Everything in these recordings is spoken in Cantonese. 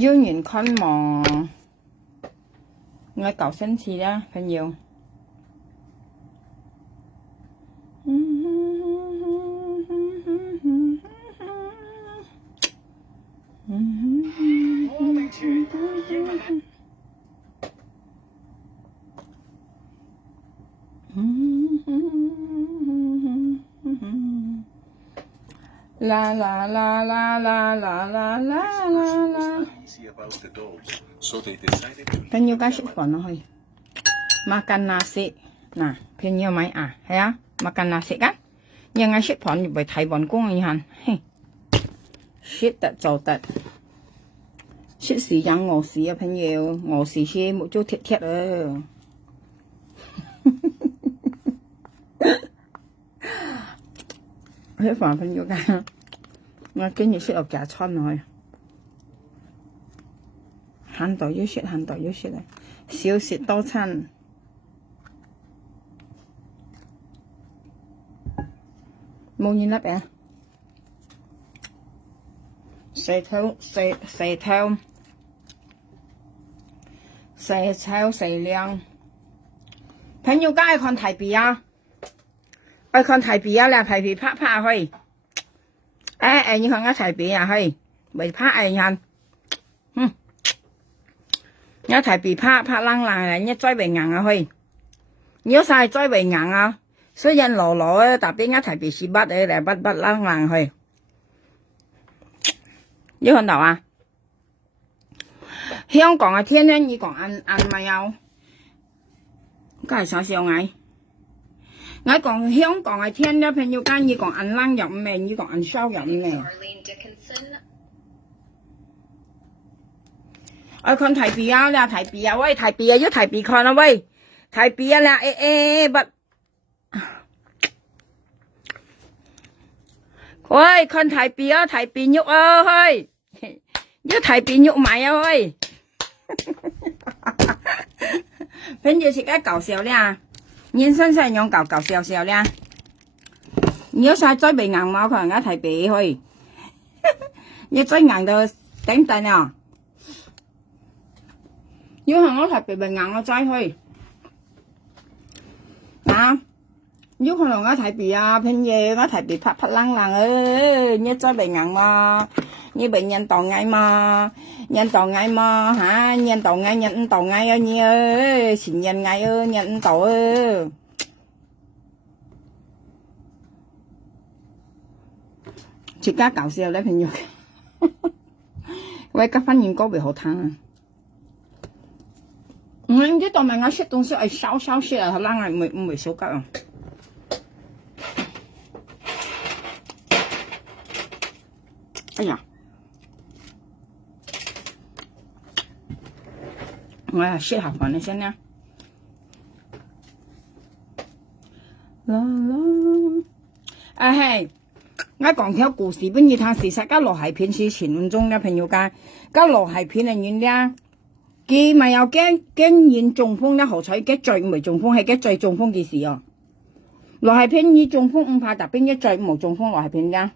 邀完坤望，我9星期啦，朋友。啦啦啦啦啦啦啦啦啦啦。朋友家食飯咯去，makan nasi。嗱，朋友咪啊，係啊，makan nasi kan？ยังไง食飯要ไป睇運工你看，嘿，食得就得，食時間餓時啊，朋友，餓時先冇做鐵鐵啊。食飯朋友家。我今日食落夾餐去，慳到要食，慳到要食啊！少食多餐。冇嘢粒啊！蛇頭蛇靚，朋友家愛看睇片啊！愛看睇片啊！嚟睇片拍拍去。你看我睇片啊，去未拍你看，我睇片拍冷啊，一追為硬啊去，如晒追為硬啊，雖然老啊，特別我睇片是筆嚟筆冷去，你看到啊？香港嘅天呢，你講暗咪有，梗係少少矮。我講香港嘅天咧，朋友間你講暗冷入咩？你講暗燒入咩？我看睇片啊，你睇片啊，喂睇片啊，要睇片看啊，喂睇片啊，不，喂看睇片啊，睇片喐啊，喂要睇片喐埋啊，喂，朋友是該搞笑咧。人生係用搞笑笑咧，如果晒追鼻硬嘛，佢人家提鼻去，你追硬到頂頂啊！如果係我提鼻硬，我追去啊！如果可能我提鼻啊，平嘢我提鼻拍冷你追鼻硬嘛，你被人當嗌嘛，人當嗌嘛嚇，人當嗌人唔當嗌啊你ơi，前人嗌啊，人唔當啊。全家搞笑咧，朋友，喂，夾翻燕糕會好聽啊！唔知道咪我食東西係燒食啊，冷係唔會燒吉啊！哎呀！我係食下飯先啦。係，我講條故事俾你聽，事實個羅海片是前五中嘅朋友間，個羅海片嘅原咧，佢咪有驚染中風咧，好彩佢最唔係中風，係佢最中風嘅事哦。羅海片以中風唔怕，特別佢最冇中風羅海片㗎。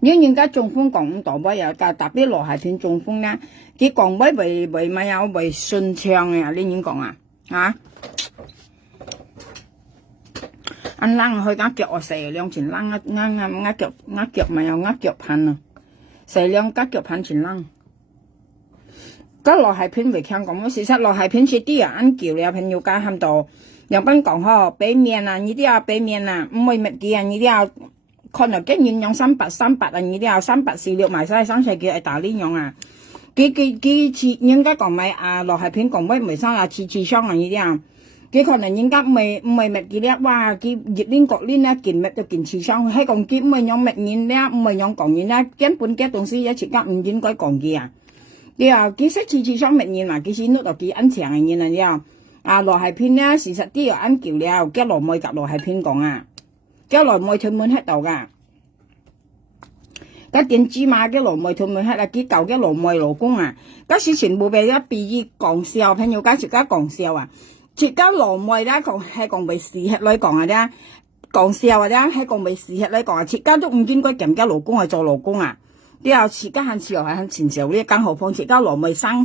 如果人家中風講唔到乜嘢，但特別羅海片中風咧，佢講乜為咪有為順暢嘅，你點講啊？嚇？anh lăng hơi ngắt kẹo xè lông chỉnh lăng ngắt kẹo mà ngắt kẹo pan à xè lông ngắt kẹo pan chỉnh lăng cái loại hải phiến về香港事實loại海片是啲人叫你朋友家喊到日本講呵俾面啊，呢啲啊俾面啊，唔係乜嘢啊，呢啲啊可能經驗用300啊，呢啲啊30046埋晒3世叫係大呢樣啊，佢似應該講咪啊loại海片講乜咪生啊似雙啊呢啲啊。佢可能人家唔係乜嘢咧，哇！佢熱戀國戀咧，見乜就見刺傷，喺講佢唔係用乜嘢咧，唔係用講嘢咧，根本嘅東西一時間唔應該講嘅啊！你話佢識刺傷乜嘢嘛？佢先攞到佢安詳嘅嘢啦，你話啊羅海片咧，事實啲又安叫了，叫羅妹夾羅海片講啊，叫羅妹屯門喺度噶，嗰電子碼嘅羅妹屯門喺啊，佢舊嘅羅妹老公啊，嗰時全部俾一別講笑，朋友間時間講笑啊！切交羅妹咧講係講為事業嚟講啊啫，講笑或者係講為事業嚟講啊，切交都唔應該咁交老公係做老公啊，你又自家很潮係很前潮呢，更何況自家羅梅生，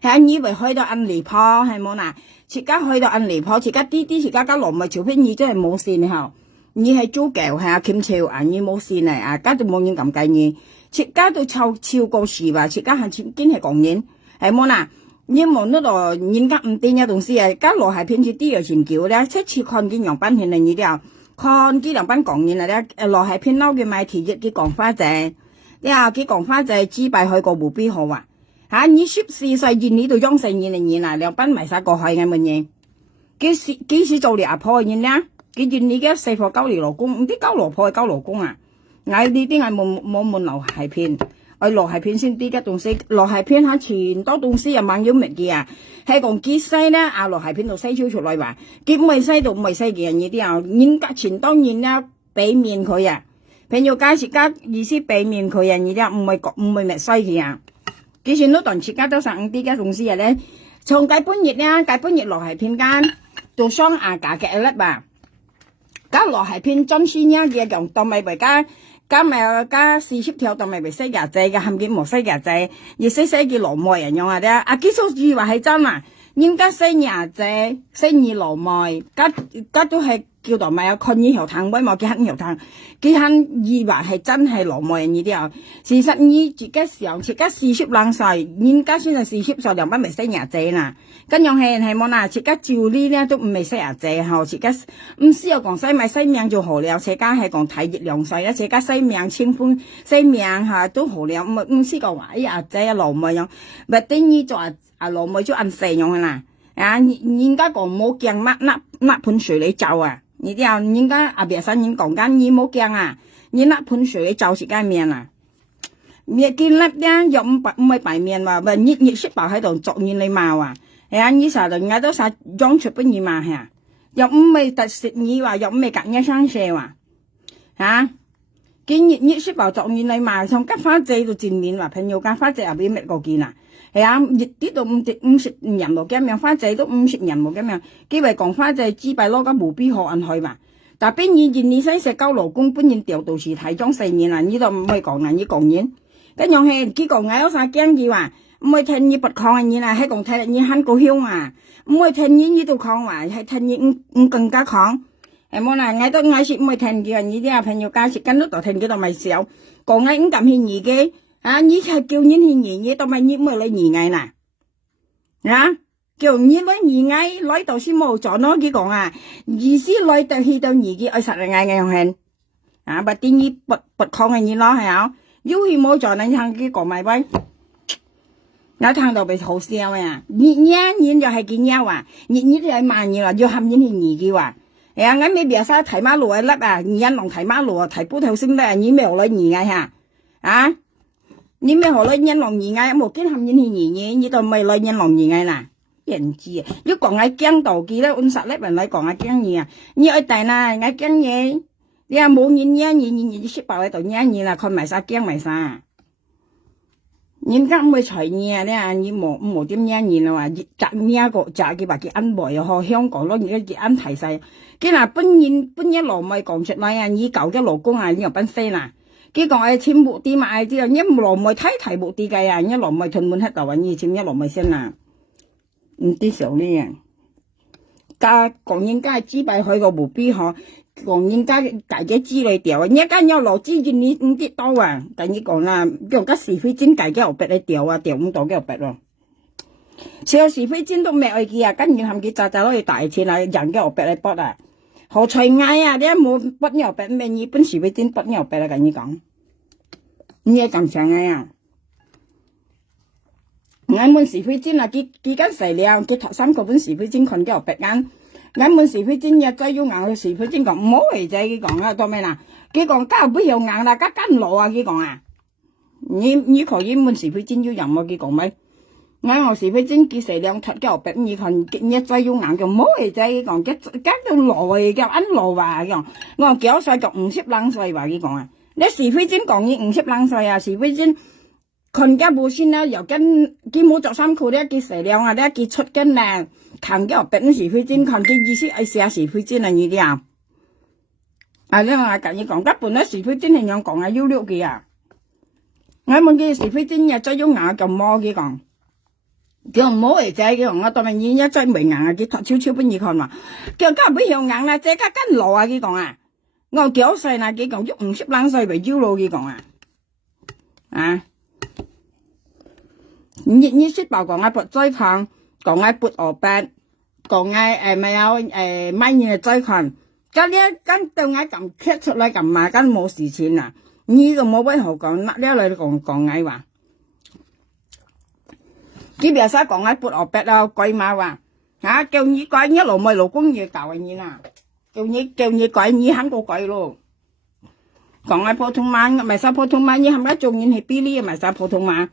係以為去到印尼坡係冇嗱，自家去到印尼坡，自家啲自家家羅梅潮片已真係冇線後，你係租舊係啊劍潮啊，你冇線嚟啊，家都冇人咁計你，自家都超過時話，自家係真係講嘢係冇嗱。你望嗰度人家唔掂嘅東西啊，家羅係偏住啲嘅前橋咧，七次看見樣板片嚟你啲看見樣板講嘢嚟咧，羅係偏嬲嘅買鐵葉嘅講花仔。你話佢講翻就係資幣去個目標好啊嚇！你14歲現呢度裝成年嚟啊，兩班埋晒過去嘅乜嘢？幾時做你阿婆嘅呢？佢現你嘅4貨交你老公，唔啲交老婆係交老公啊！嗌呢啲係冇門流係騙，我落係騙先啲嘅東西，落係騙下全多東西又猛要乜嘅啊！係講結西咧，啊落係騙到西超出來話，結唔係西到唔係西嘅人呢啲啊，人家錢當然啦，俾面佢啊！朋友介紹家意思俾面佢人而家唔係咩西嘅啊！幾時都當自家都上啲嘅東西咧，從計半月落係偏間做雙牙架嘅粒吧，加落係偏真鮮呀嘅用當咪為加40條當咪為西牙仔嘅冚件冇西牙仔，而西嘅羅梅人用下啲啊！幾數字話係真啊！應該西牙仔西二羅梅，家都係。叫到咪有困意油炭威冇幾肯油炭，幾肯以為係真係羅梅人呢啲啊！事實你自己上自己40冷歲，人家先係40歲兩班咪西牙仔啦。跟樣係冇嗱，自己照呢咧都唔係西牙仔後，自己唔需要講西米西命就好了，自家係講體熱涼水啦，自家西命清歡西命嚇都好了，唔需要話牙仔啊羅梅樣，咪等於做啊羅梅就按費用啦。啊，人家講冇驚乜盆水你走啊！你啲啊，人家阿別生人講緊，你冇驚啊！你那盆水就時間面啊，你見粒咧又唔係白面話，咪熱色白喺度作現你貌啊！係啊，你成日都晒裝出不二嘛係啊，又唔係特色你話，又唔係隔一生蛇話嚇，見熱色白作現你貌，從吉花仔到前面話朋友間花仔又俾咩個見啊？係啊，熱啲到50人冇咁樣，花仔都50人冇咁樣，幾位講花仔資幣攞個無必可按去嘛。但邊現現你西石交勞工本現調到時睇裝4年啦，呢度唔係講啦，呢講嘢。跟樣係幾個嗌咗晒驚嘅話，唔係聽你不抗嘅嘢啦，係講睇你很高興啊，唔係聽你呢度抗話，係聽你唔更加抗。係冇啦，嗌都嗌説唔係聽嘅，呢啲啊朋友介紹跟到度聽嘅度咪少，講嗌唔咁獻義嘅。啊！你係叫人去年嘢，都咪你咪嚟年藝啦，啊！叫你嚟年藝，來到先冇咗咯。佢講啊，意思來到去到年紀20年嘅樣係，啊！不啲你不抗嘅嘢咯，係啊！要去冇咗，你睇佢講咪喂，我聽到咪好笑呀！你就係見nhau啊，你就係慢嘢啦，要冚人去年紀話，係啊！我未別晒睇馬路一粒啊，人龍睇馬路啊，睇波頭先得，你咪嚟年藝嚇，啊！你咩何來人龍二嗌冇見含人去年嘢，你就咪來人龍二嗌啦，人知啊！要講嗌驚道記咧，按實咧人嚟講嗌驚嘢啊！你愛大啦，嗌驚嘢，你話冇人嘢識爆喺度驚嘢啦，佢埋晒驚埋晒。人家唔會隨嘢啊！你話你冇點驚嘢啦話，摘呢一個摘嘅話佢安排又學香港咯，而家佢安提晒。佢嗱搬一路咪講出嚟啊！以舊嘅勞工啊，你又奔飛啦。佢講係簽目啲嘛，啲一羅咪睇題目啲嘅啊，一羅咪屯門喺度揾嘢簽一羅咪先啦，唔啲少呢樣。家講人家資幣去個目標嗬，講人家大家資嚟調啊，一間有勞資願你唔啲多啊，等於講啦，用家是非真大家學筆嚟調啊，調唔到嘅學筆咯。所以是非真都咩愛記啊，跟住含佢扎攞去大錢啊，人嘅學筆嚟搏啊。何隨嗌啊！你一冇不牛筆咩？你本是非真不牛筆啦，跟你講，你係咁想嗌啊！我本是非真啊，佢間細了，佢頭3個本是非真困咗牛筆眼，我本是非真日再要硬是非真講唔好嚟仔，佢講啊，當咩啦？佢講家不要硬啦，家跟攞啊！佢講啊，你可以本是非真要人啊！佢講咪？我是非真結成兩剔嘅筆，你看一再要硬就唔好嚟仔，佢講一加到攞嘅安攞話佢講，我叫晒就50冷歲話佢講啊，你是非真講你50冷歲啊，是非真群家冇先啦，又跟佢冇着衫褲咧，結成兩啊咧，結出跟咧，行嘅筆是非真，群嘅意思係寫是非真啊呢啲啊，啊你話近你講一半咧是非真係樣講啊，要溜嘅啊。我問佢是非真嘢再用牙咁摸佢講，叫摸嚟仔佢講我當然一再未硬啊，佢悄悄俾你看嘛，叫家唔曉硬啦，這家跟路啊佢講啊，我叫細嗱佢講喐唔識冷水為招路佢講啊，你識報講我撥災抗，講我撥鵝筆，講我咪有買嘢災抗，咁呢跟到我咁 cut 出嚟咁嘛，跟冇事錢啊。你個冇乜好講，乜呢嚟講嗌話，佢邊使講嗌撥我筆啊，鬼馬話，叫你改你老妹老公嘢教你啦，叫你改你肯個改咯，講嗌普通話，咪使普通話，你係咪做嘢係邊啲咪使普通話，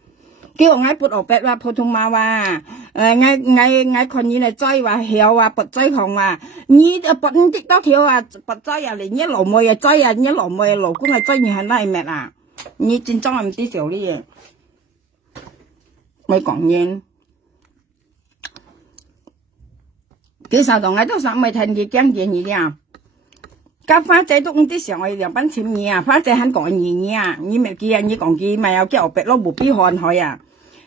叫我嗌撥我筆話普通話話，嗌看你嚟追話曉話撥追行話，你撥啲多條啊撥追啊，連一老妹啊追啊，一老妹老公啊追你係拉咩啊？你真裝唔知條呢嘢，咪講嘢。幾時同我都想咪聽佢講嘢嘢啊？家花仔都唔知上我兩班錢嘢啊，花仔肯講嘢啊，你咪記啊，你講佢咪有叫我別攞無必看佢啊。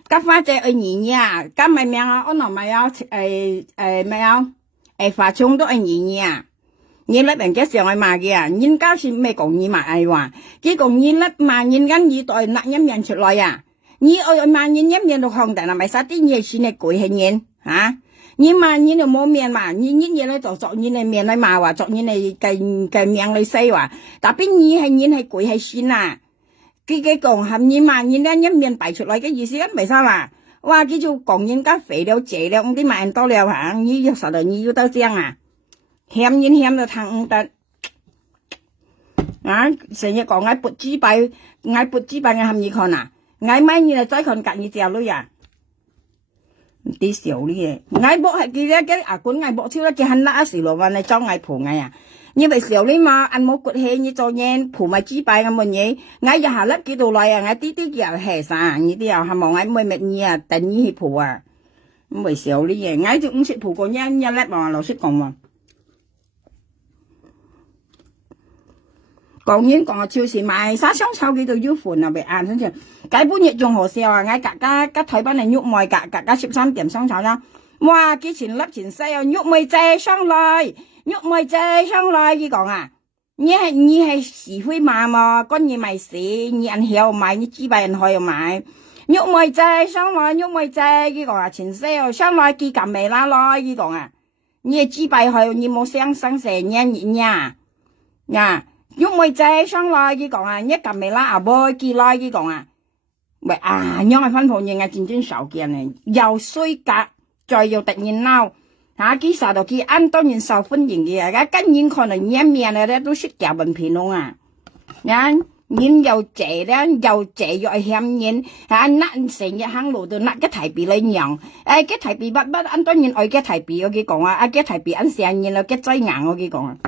家花姐愛年啊，家咪命啊，我嗱咪有咪有發총都愛年啊，你那邊嘅上愛買嘅啊，人家是咩講你買愛話，佢講你那萬人間你代那一面出來啊，你愛萬人一面都行但係咪殺啲嘢先係貴係人啊？你萬人就冇面嘛，你嘢咧就作你嚟面嚟買話，作你嚟計命嚟使話，但邊你係人係貴係先啊？佢講含你萬人咧一面擺出來嘅意思咁咪生啦，哇！佢就講人家肥了謝了，啲萬多了嚇，你要實在你要得這樣啊，險人險到騰唔得，啊！成日講嗌撥紙幣，嗌撥紙幣嘅含你看啊，嗌買嘢嚟再看隔你隻女啊，啲少啲嘢，嗌撥係佢咧嘅阿管嗌撥超咧，佢肯拉時羅話你裝嗌婆嗌啊。你咪少啲嘛，按冇骨氣，你做嘢鋪埋紙幣咁嘅嘢，我日下粒幾度來啊，我啲又係啥，你啲又係望我妹妹你啊，等你去鋪啊，咁咪少啲嘢，我就唔識鋪過一粒嘛，老實講嘛。講完講超市買沙香草幾度要換啊，咪啱先至，解半日仲好笑啊，我格台班嚟喐賣格13點香草啦，哇，幾錢粒錢細啊，喐賣借上來。喐妹仔上來佢講啊，你係時會買嘛，嗰你咪死，你人曉買，你幾百人可以買。喐妹仔上來，喐妹仔佢講啊，前世上來幾咁未啦咯，佢講啊，你幾百去，你冇想生死呀，喐妹仔上來佢講啊，你咁未啦阿妹幾來佢講啊，喂啊，因為分鋪嘢係真少見嘅，又衰格，再又突然鬧。佢實到佢按當然受歡迎嘅，而家跟人可能一面咧都識夾文片窿啊，人又謝咧，又謝又險人，嗱成日行路度嗱嘅提筆嚟讓，嘅提筆乜按當然愛嘅提筆我佢講啊，嘅提筆按成日咯嘅最硬我佢講啊，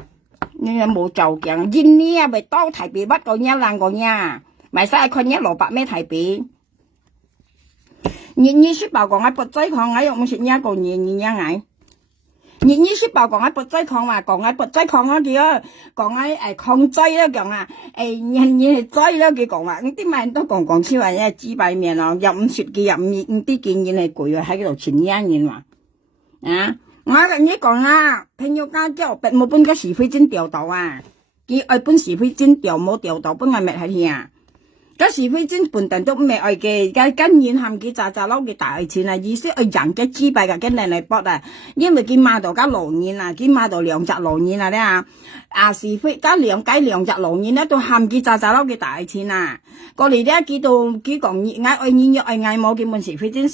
你冇做嘅，人呢咪多提筆乜個嘢爛個嘢，咪使看一蘿蔔咩提筆，你識報講啊，不追抗啊，又唔識一個你嗌。你識報講啊，撥災抗話講啊，撥災抗啊佢啊，講啊抗災啦講啊，人係災啦佢講啊，啲人都講超話咧紙幣面咯，又唔說佢又唔啲見人係攰啊喺度傳一人話，啊，我同你講啊，朋友家叫冇搬個是非真掉到啊，佢愛搬是非真掉冇掉到，搬係咪係啊？嗰是非真本身都唔係愛嘅，而家跟然含佢渣撈嘅大錢啊，意思愛人嘅紙幣嘅跟嚟嚟搏啊，因為佢買到家狼煙啊，佢買到兩隻狼煙啊咧啊是非加兩隻狼煙咧都含佢渣撈嘅大錢啊，過嚟咧佢到佢講你愛你要愛冇佢問是非真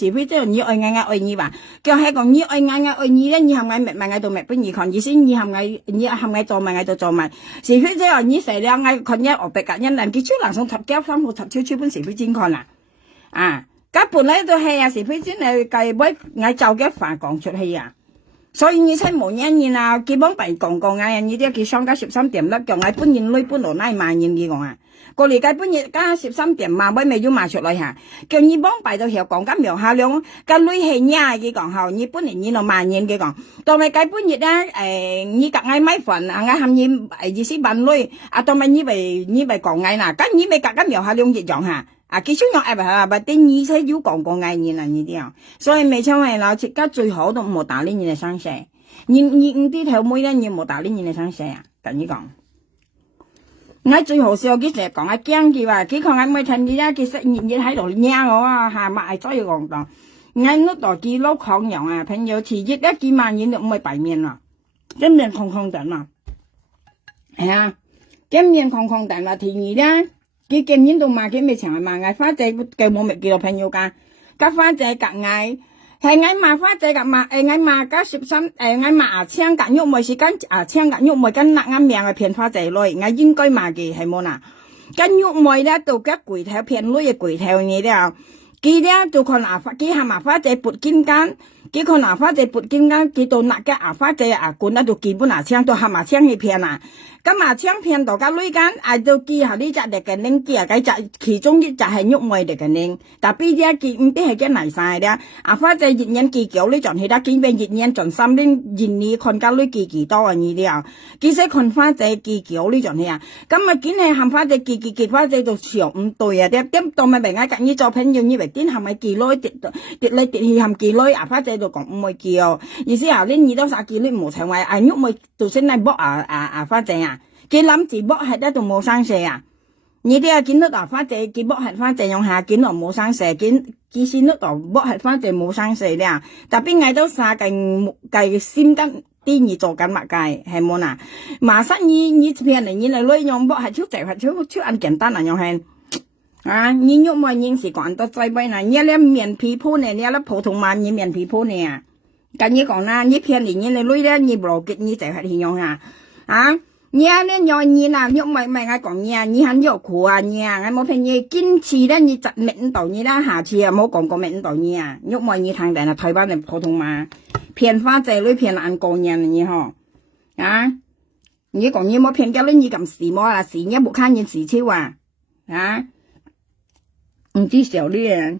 你愛你話，叫係講你愛你咧，你係咪嗌到咪不如看，意思你係咪做咪嗌到做咪，是非真話你成日嗌看一我白格一人，佢出嚟送10交3插超本是非真看啦，啊，家本來都係啊是非真係計每嗌就嘅飯講出去啊，所以你睇冇人啊，基本幣講嗌人呢啲佢商家13點啦，叫嗌搬人女搬落拉萬人嘅講啊，過嚟計搬嘢加13點萬位咪要賣出來嚇，叫你幫幣到條講緊苗下兩個女係呀嘅講後，你搬嚟你落萬人嘅講，當咪計搬嘢咧你夾嗌買份啊嗌含你意思萬女啊，當咪你咪講嗌嗱，咁你咪夾緊苗下兩億樣嚇。佢小樣係咪啲意思要講過嗌你啦呢啲啊，所以未唱係啦，而家最好都冇打呢你嘅生死，你啲條妹咧，你冇打呢你嘅生死啊，跟你講。我最好笑，佢成日講驚佢話，佢講我咪聽佢啊，其實日喺度罵我啊，下咪係再講到，我嗰度佢攞狂樣啊，朋友遲日一幾萬年都唔係白面啦，一面空空等啦，係啊，一面空空等啦，天意啦，佢今年都罵佢咪成日罵我花仔，佢冇咪叫到朋友㗎，夾花仔夾嗌。係嗌罵花仔夾罵，嗌罵加13，嗌罵牙青夾喐咪是跟牙青夾喐咪跟啱命嘅騙花仔女，嗌應該罵嘅係冇嗱，跟喐咪咧到吉攰頭騙女嘅攰頭嘢咧，佢咧到看牙花，佢係麻花仔撥肩間，佢看牙花仔撥肩間，佢到嗱嘅牙花仔牙管咧到基本牙青到係麻青去騙啊。咁啊，槍騙到家女間，嗌到記下呢隻嚟嘅拎記啊，計隻其中一隻係喐妹嚟嘅拎，但邊隻記唔啲係嘅嚟晒咧？啊，花仔熱人記久呢陣係得見邊熱人盡心呢熱你看家女記幾多啊？呢啲啊，其實看花仔記久呢陣係啊，咁啊見係喊花仔記花仔到長5對啊，點到咪明啊？隔呢作品要以為點係咪記女跌嚟跌去喊記女啊？花仔就講唔會記哦，意思啊，呢二多殺記女冇成為啊喐妹到先嚟搏花仔啊！佢諗住剝係得度冇生蛇啊！你哋啊見到大花仔，佢剝係花仔用下見落冇生蛇，佢先到度剝係花仔冇生蛇咧。特別嗌到晒計先得啲嘢做緊乜計係冇嗱？馬上你騙人你嚟女用剝係超直係超按簡單啊用係啊！你喐咪應時講得最尾嗱，你咧面皮鋪呢，你咧普通話你面皮鋪呢啊？咁你講啦，你騙人你嚟女咧，你邏輯你就係用下啊！你啊，你用你啦，喐咪嗌講你啊，你肯喐苦啊你啊，我冇騙你，堅持咧你實明到你啦，下次啊冇講過明到你啊，喐咪你聽定啦，台灣人普通話，騙花仔女騙硬過人你嗬，啊，你講你冇騙家女你咁時髦啦，時一冇看見時超啊，啊，唔知少呢啊，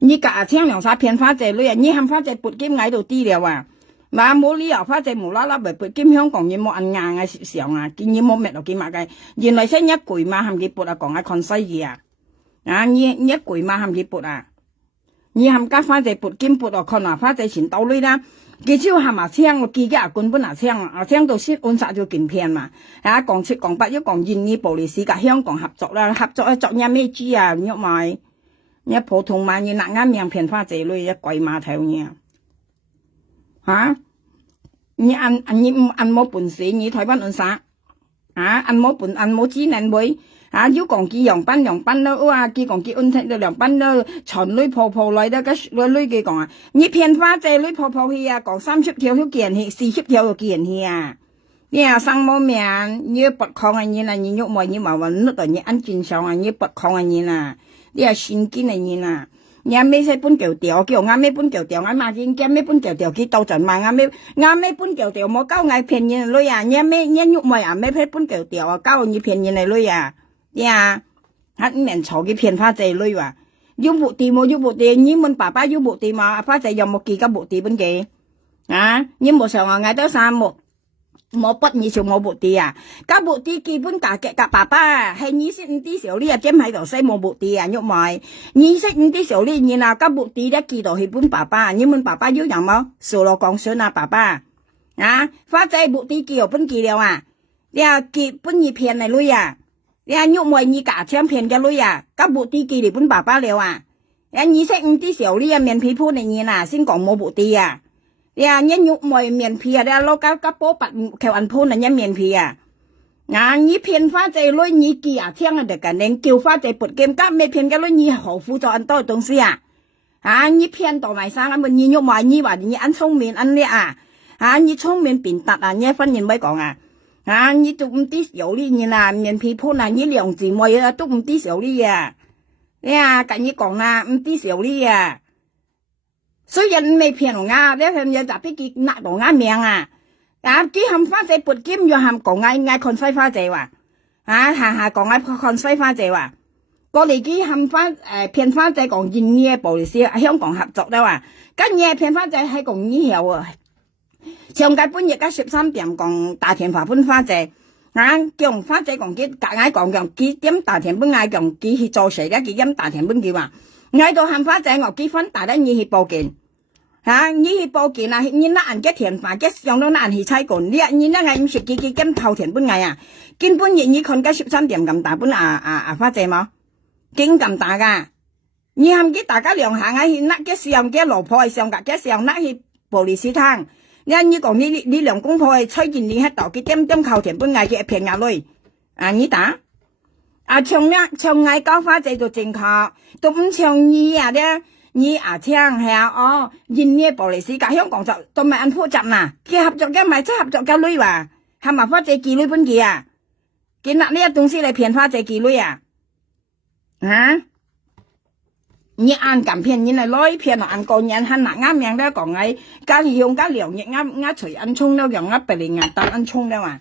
你架青涼沙騙花仔女啊，你喊花仔撥肩喺度啲了啊。嗱冇理由花仔無啦啦咪撥兼香港嘢冇按硬嘅上啊，見嘢冇咩落幾萬計，原來先一攰嘛含幾撥啊，講下看西嘅啊，啊你一攰嘛含幾撥啊，你含家花仔撥兼撥啊，看下花仔前兜女啦，佢超含埋青，我記嘅阿官本阿青到先按殺咗件片嘛，啊講七講八一講印尼布里斯加香港合作啦，合作作嘢咩豬啊，喐埋，一普通話你嗱啱命騙花仔女一鬼馬頭嘢。啊！你按冇本事，你台灣按啥？啊！按冇智能會啊！要講幾樣班咯，哇！幾講幾按聽到兩班咯，傳女婆來得個女嘅講啊！你騙花仔女婆去啊，講30條都見去，40條又見去啊！你啊生冇命，你不抗嘅人啊，你喐冇你話揾碌到你按正常啊，你不抗嘅人啊，你啊神經嘅人啊！你咩些本橋調叫啱咩本橋調啱嘛先驚咩本橋調佢到陣嘛啱咩本橋調冇交嗌騙人女啊你咩你喐咪啊咩本橋調啊交你騙人女啊呀喺面嘈佢騙花仔女話要目的冇要目的你問爸爸要目的嘛花仔有冇記個目的本嘅啊你冇上話嗌到三目冇筆你就冇目的啊個目的基本價嘅個爸爸係你識唔啲時候呢啊點喺度使冇目的啊喐埋你識唔啲時候呢你嗱個目的咧記到係本爸爸你問爸爸要人冇數落講算啊爸爸啊花仔目的記到本記了啊你啊記本你騙嚟女啊你啊喐埋你假槍騙嘅女啊個目的記嚟本爸爸了啊你識唔啲時候呢啊面皮鋪嚟你嗱先講冇目的啊呀，你肉梅面皮啊，你攞個波白求人鋪人一面皮啊，啊，你騙花仔女你記啊，聽人哋講，你叫花仔撥劍，咁咩騙個女你何苦做咁多東西啊？啊，你騙到埋生咁，你肉梅你話你按聰明按叻啊，啊，你聰明變達啊，你分人咪講啊，啊，你都唔知有呢嘢啦，面皮鋪啊，你兩姊妹啊都唔知有呢嘢，你啊，跟你講啦，唔知有呢嘢。雖然未騙我啊，你係咪就俾佢拿到啱命啊？啊，佢含花仔撥劍又含講嗌看西花仔話，啊下講嗌看西花仔話，過嚟佢含花騙花仔講印尼布里斯香港合作啦話，跟嘢騙花仔係講以後啊，上屆半夜加13點講大田華搬花仔，叫花姐講佢夾硬講講幾點大田本嗌講佢去做事嘅幾點大田本叫話，嗌到喊花姐我結婚大得你去報警。你去報警啊！你那人嘅田飯嘅上到那人去採管，你那嗌唔食幾斤頭田本嗌啊？根本你看嘅13點咁大本花姐冇，勁咁大噶。你喊佢大家量下嗌去那嘅上嘅老婆係上格嘅上那去玻璃市場，你講你兩公婆係吹見你喺度，佢點頭田本嗌佢平下女你打唱嗌交花姐就正確，都唔唱你咧。你唱係人嘅玻璃市界香港就都咪按複雜嗱，佢合作嘅咪真合作嘅女話，係咪花姐妓女本嘅啊？佢拿呢一東西嚟騙花姐妓女啊？你按咁騙人嚟攞騙落按個人，係拿啱命咧講喺家鄉家良亦啱隨按衝了樣啱白靈啊，當按衝了啊！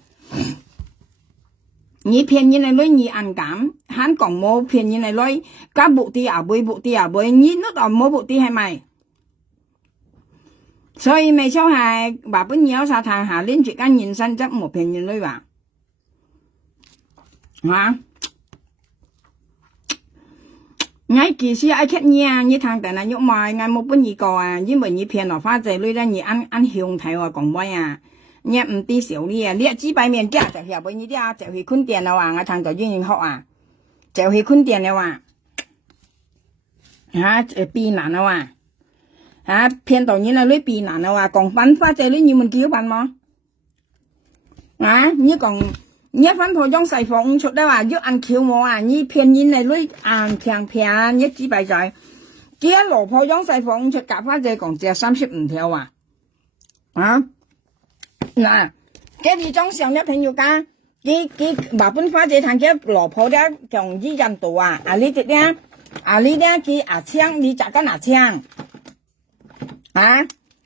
你騙人嚟你按咁，喊講冇騙人嚟加目的啊背，你都當冇目的係咪？所以咪就係話本有沙灘下拎住間人生則冇騙人嚟話，我其實愛看你你睇定啦，喐埋我冇本意個因為你騙落花仔女咧，你按向睇我講咩你唔啲少呢你幾百面價就下俾你啲就去坤店啦話，我睇到已經學就去坤店啦話，避難啦話，騙到你啦你避難啦話，講翻花仔女你們幾辦麼？你講你翻破裝細房出啦話，要按橋我你騙人嚟女按平你幾百仔，幾羅破裝細房出夾花仔講只35條嗱，這裡裝上的朋友講，佢話本花姐談嘅老婆咧講依印度你這咧佢槍，你咋跟槍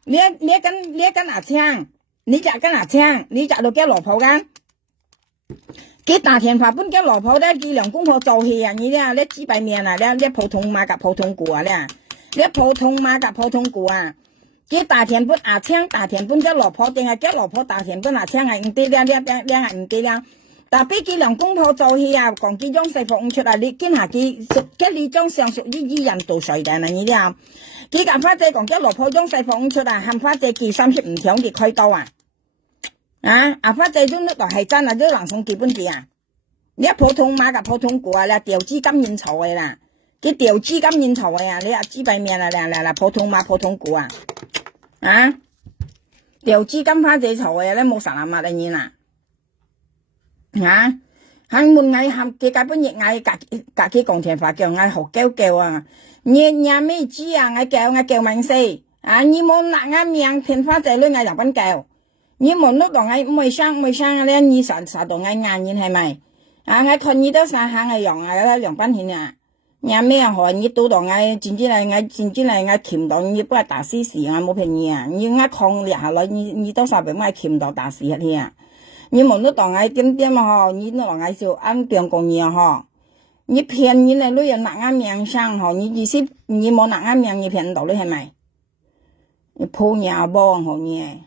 你跟槍，你咋跟槍，你咋到嘅老婆㗎？佢大田話本嘅老婆咧，佢兩公婆做戲你咧幾百年你普通馬甲普通股你普通馬甲普通股佢大田本槍，大田本嘅老婆定係嘅老婆大田本槍係唔對靚係唔對靚，但係佢兩公婆做戲講佢裝細服出你見下佢嘅呢張相屬於印度水嘅你啲佢夾花姐講嘅老婆裝細服出喊花姐記35條嘅開刀花姐中呢度係真都能送基本嘅你普通馬甲普通股你調資金應酬嘅啦，佢調資金應酬嘅你幾百面普通馬普通股調資金花姐籌嘅咧冇實物你肯門嗌喊嘅解本亦嗌隔佢講田法叫嗌學叫你咩知嗌叫明四你冇拿啱命田花姐女嗌日本叫你冇碌到嗌唔會生咧你實到嗌硬然係咪嗌看你都生行嘅樣兩班錢你咩學你賭到嗌前之嚟嗌鉗到你不係打死時冇便宜你嗌抗力下來你多少俾嗌鉗到打死一天你冇碌到嗌點你碌到嗌就按變工嘢你騙你嚟女人拿啱命生你意思你冇拿啱命你騙到你係咪？你鋪nhà幫你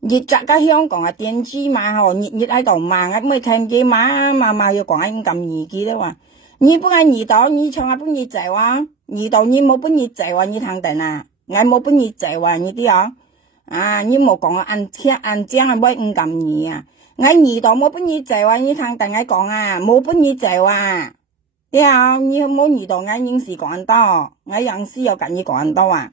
你扎個香港電子碼你喺度罵咪睇見碼要講咁易記咧話，你本係二度你唱下本嘢仔話，二度你冇本嘢仔話你聽定我冇本嘢仔話你啲你冇講按正咪咁易我二度冇本嘢仔話你聽定我講冇本嘢仔話，你冇二度我應時講多，我有時又緊要講多二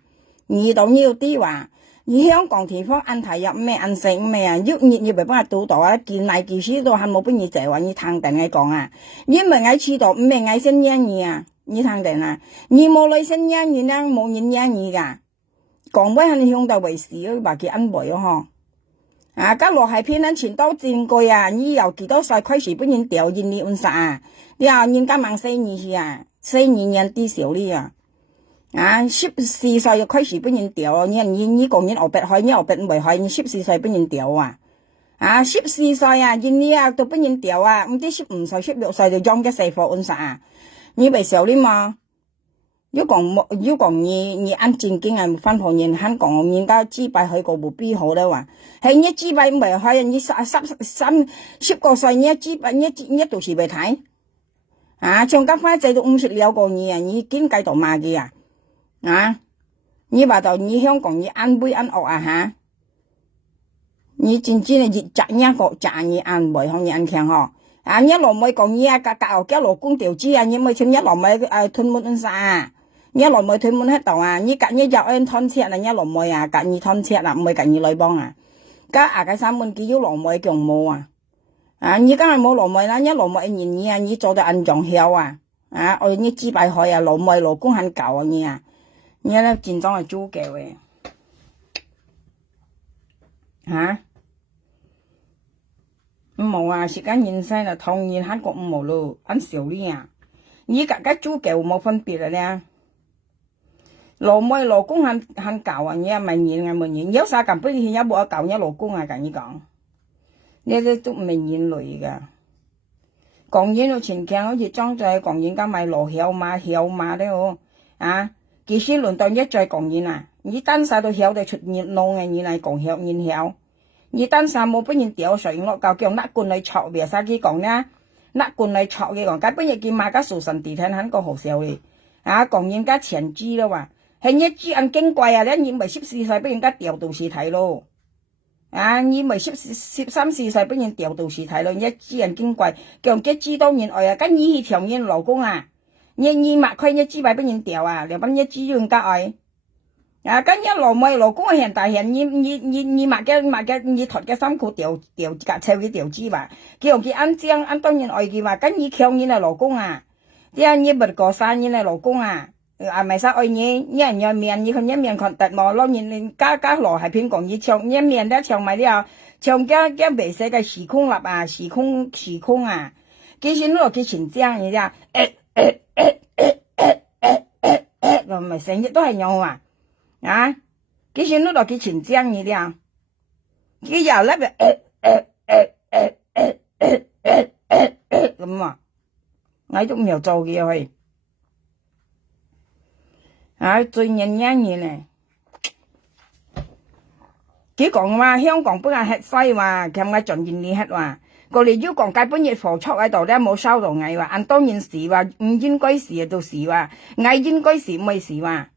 度你要啲話。你香港地方按題入咩按食咩要咪幫佢賭到見嚟見書都係冇本嘢就話你聽定你講你唔係嗌黐到唔係嗌新英語你聽定你冇女新英語咧冇人英語噶，講咩係向到為事話佢安慰家落係偏撚全都佔據你由幾多歲開始本人掉人你按實你話人家問4年4年啲少呢14歲就開始俾人掉你個人學別開你學別唔會開你14歲俾人掉14歲人都俾人掉唔知15歲16歲就裝嘅細貨按實你咪少啲嘛如果你按正經啊，翻學人香港人家資幣去個冇必好咧話，係你資幣唔係開，你10個歲你資幣你到時未睇啊？從今翻制到56個年啊，你經濟度嘛嘅啊？你話到你香港你按杯按惡啊嚇？你真正係越賺一個賺你按杯向你按強嗬啊！你落妹講你啊，教叫老公調資啊，你咪簽一落妹吞滿晒啊！你落妹吞滿喺度啊！你隔你入按吞車啦，你落妹啊，隔你吞車啦，唔係隔你女幫啊！家下嘅三門叫要落妹強冇啊！啊！你梗係冇落妹啦，你落妹你啊，你做到按狀曉啊！啊！我你資幣開啊，落妹老公很舊啊你啊！你咧戰爭係租嘅喂嚇？冇啊！時間現世啦，同然韓國冇咯，按少啲啊！你家租嘅冇分別啦咧。老妹老公很舊啊，你啊明年啊明年，有啥咁不如有冇舊你老公啊？跟你講，呢啲都明年嚟噶。講嘢到前期好似裝載講嘢家咪羅曉馬咧好啊，幾時輪到一再講嘢啊？你單晒到曉就出熱弄嘅，你嚟講曉現曉，你單晒冇不然掉水落夠叫甩罐嚟戳別晒佢講呢，甩罐嚟戳嘅講，根本亦見馬家數神地聽很個好笑嘅啊，講嘢家前知啦話。係一支按經貴啊！你咪14歲俾人家掉到時睇咯，啊！你咪13、14歲俾人掉到時睇咯，一支按經貴，叫一支當然愛啊！跟你去條人老公啊，你抹開一支幣俾人掉啊，兩班一支人家愛啊！跟一老妹老公係大人，你抹嘅你脱嘅衫褲掉夾車嘅掉支吧，叫佢按張按當然愛佢話，跟你強人嘅老公啊，啲人你唔過生人嘅老公啊！啊，咪晒愛你，一人有面，你看一面看特莫咯，你家羅係偏講你唱一面咧唱埋啲唱家未寫嘅時空立啊，時空啊，幾時落幾錢張你啫？咁咪成日都係用啊，啊，幾時落幾錢張你啲幾日咧咁啊，我都唔有做嘅去。啊，最人嘢咧，佢講話香港本係吃西話，佢咪盡現你吃話，個嚟要講解本嘢貨出喺度咧冇收到藝話，按當然時話唔應該時就時話，藝應該時唔係時話，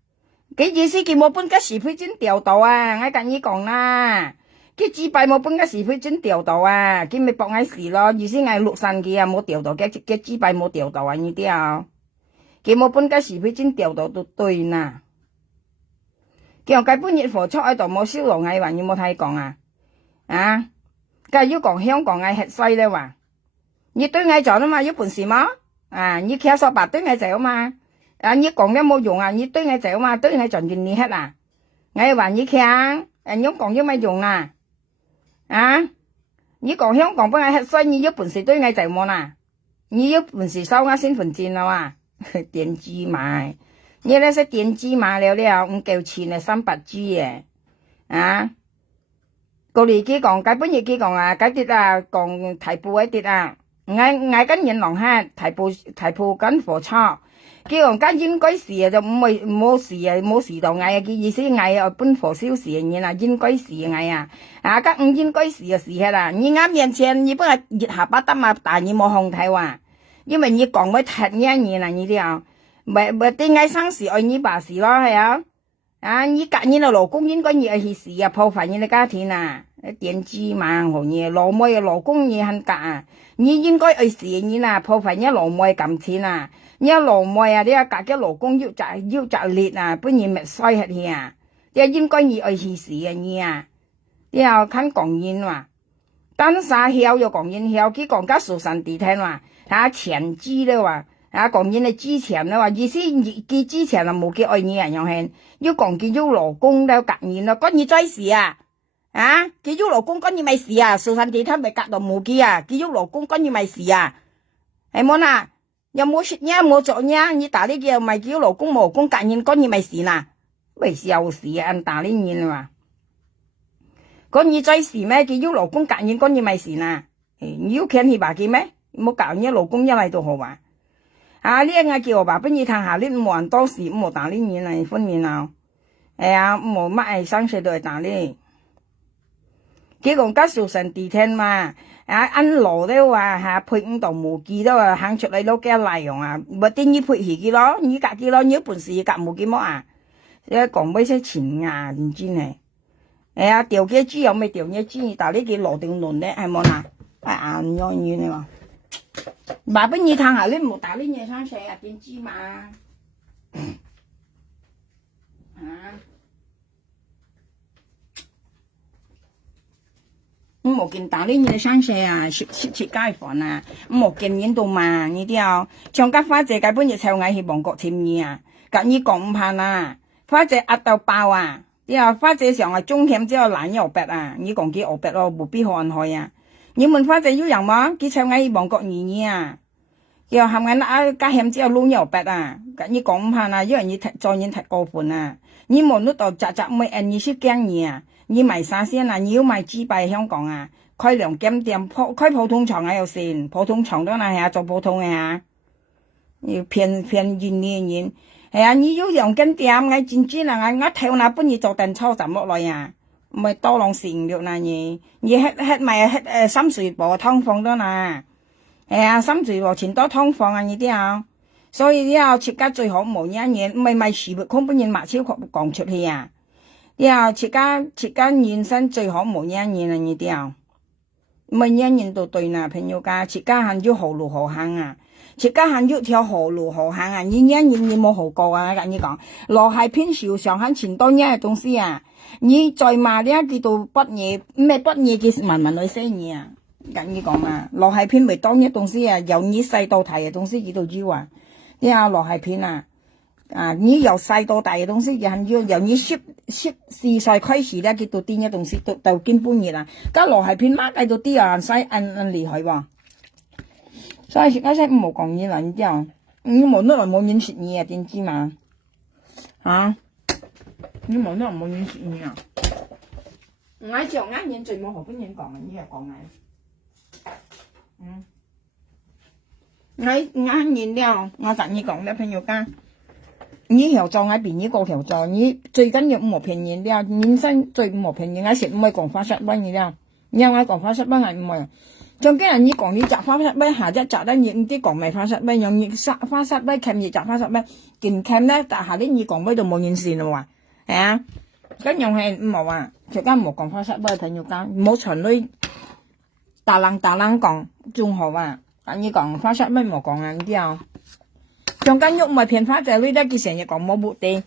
佢意思佢冇本嘅時配真調到啊，我跟你講啦，佢紙幣冇本嘅時配真調到啊，佢咪博藝時咯，意思係陸神嘅啊冇調到嘅紙幣冇調到啊呢啲啊。佢冇本嘅時配真調到都對呐，佢又計本熱貨出喺度冇燒爐藝話，有冇睇講啊？啊，梗係要講香港藝吃西咧話，你對藝做啊嘛，有本事嗎？啊，你企索白對藝做啊嘛，啊你講有冇用啊？你對藝做啊嘛，對藝做完你吃啊？藝話你企啊，你講有乜用啊？啊，你講香港本藝吃西，你有本事對藝做冇啦？你有本事收我身份證啦嘛？電子碼，你咧識電子碼了唔夠錢啊300G 嘅，啊，個嚟幾講，解本嘢幾講啊，解啲啊講題報一啲啊，嗌跟人狼嚇題報緊貨差，佢講緊應該時啊就唔係冇時啊冇時到嗌啊，佢意思嗌啊搬貨銷時嘅啦，應該時嗌啊，啊咁唔應該時嘅時係啦，你啱面前你不係熱下巴得嘛，但你冇控睇話。因為你講乜踢嘢啦，你啲啊，咪點解生時愛你爸事咯，係啊，啊你隔你嘅老公應該要去事啊，破壞你嘅家庭啊，電子嘛好嘢，老妹嘅老公也很隔啊，你應該愛事你啦，破壞你老妹感情啊，你老妹啊，你隔嘅老公要責烈啊，不然咪衰下去啊，你應該要愛去事啊你啊，你又肯講嘢話，單晒曉又講嘢曉，佢講家數神地聽話。他前知咧話，啊講嘢係之前咧話，意思佢之前啊冇叫愛你人樣係，要講佢要老公咧隔年咯，關你災事啊，啊佢要老公關你咪事啊，數神地聽咪隔到冇機啊，佢要老公關你咪事啊，係冇啦，又冇說嘢冇做嘢，你打呢個咪叫老公冇公隔年關你咪事啦，咪笑事啊，按打呢嘢啊，關你災事咩？佢要老公隔年關你咪事啦，你要傾起白嘅咩？冇搞你老公一嚟都好話，你嗌叫我爸不你睇下，你冇人多時冇打呢年嚟分年nào，冇乜係生死都係打呢。佢講家數成地天嘛，按羅都話配5道無記都話行出嚟都幾內容啊，咪啲你配幾咯，你隔幾咯，你本事隔無幾麼啊？講咩些錢啊，唔知呢？調嘅豬有未調嘅豬，但係呢幾羅定論咧係冇啦，硬咗嘢你話。爸不你睇下，你冇打呢嘢生死啊？點知嘛？冇見打呢嘢生死啊，食街飯啊，冇見影到嘛？呢啲啊，長家花姐根本就臭蟻去旺角添嘢啊，隔呢講唔怕啦，花姐壓到爆啊！啲啊花姐上係中險之後懶油白啊，你講幾油白咯，冇必可能去啊！你問花姐要人嗎？佢臭蟻去旺角嘢啊！又含緊加險之後撈油白啊！你講唔怕啦，因為你做人太過分啊！你望到度雜雜咩？你識驚嘢啊！你賣啥先啊？你要賣豬幣香港啊？開涼kiếm店，開普通廠又先，普通廠都係啊，做普通嘅啊，要騙人。係啊，你要涼kiếm店，我真知啦，我睇那本嘢做定抽就落來啊，唔係多浪成了那嘢，你吃咪深水埗湯房都啦，係啊，深水埗前多湯房啊呢啲啊，所以呢個設計最好冇一嘢，唔係賣樹葉，空本人賣超講出去啊，呢個設計現身最好冇一嘢啊呢啲啊。唔係一年都對啦，朋友家設家行要何路何行啊？設家行要條何路何行啊？一年你冇好過啊！跟你講，羅係偏少上行前多嘢東西啊！你再罵呢叫到不嘢咩不嘢嘅慢慢去寫嘢啊！跟你講啊，羅係偏咪當嘢東西啊，由你細到大嘅東西幾度知啊？呢下羅係偏啊！你由細到大嘅東西就係要由你4歲開始咧，佢到啲嘅東西到基本嘢啦。加羅係片孖計到啲啊，細厲害喎。所以而家真冇講嘢啦，你知啊？你冇得來冇面食嘢啊？點知嘛？你冇得來冇面食嘢啊？我就啱人最冇何邊人講啊？你又講啊？我啱人了，我同你講咧，朋友家。你條做喺邊呢個條做，你最緊要唔好騙人了，人生最唔好騙人，我食唔係講花實蚊嘅了，你我講花實蚊係唔係，仲驚人你講你摘花實蚊，下一摘咧你唔知講咪花實蚊，用你花實蚊鉗你摘花實蚊，見鉗咧，但下啲你講咩就冇件事咯喎，係啊，咁樣係唔好啊，最緊唔好講花實蚊朋友間，唔好循女大冷講仲好啊，但你講花實蚊唔好講啊，呢啲啊。仲間喐咪騙花仔女咧，佢成日講冇目的。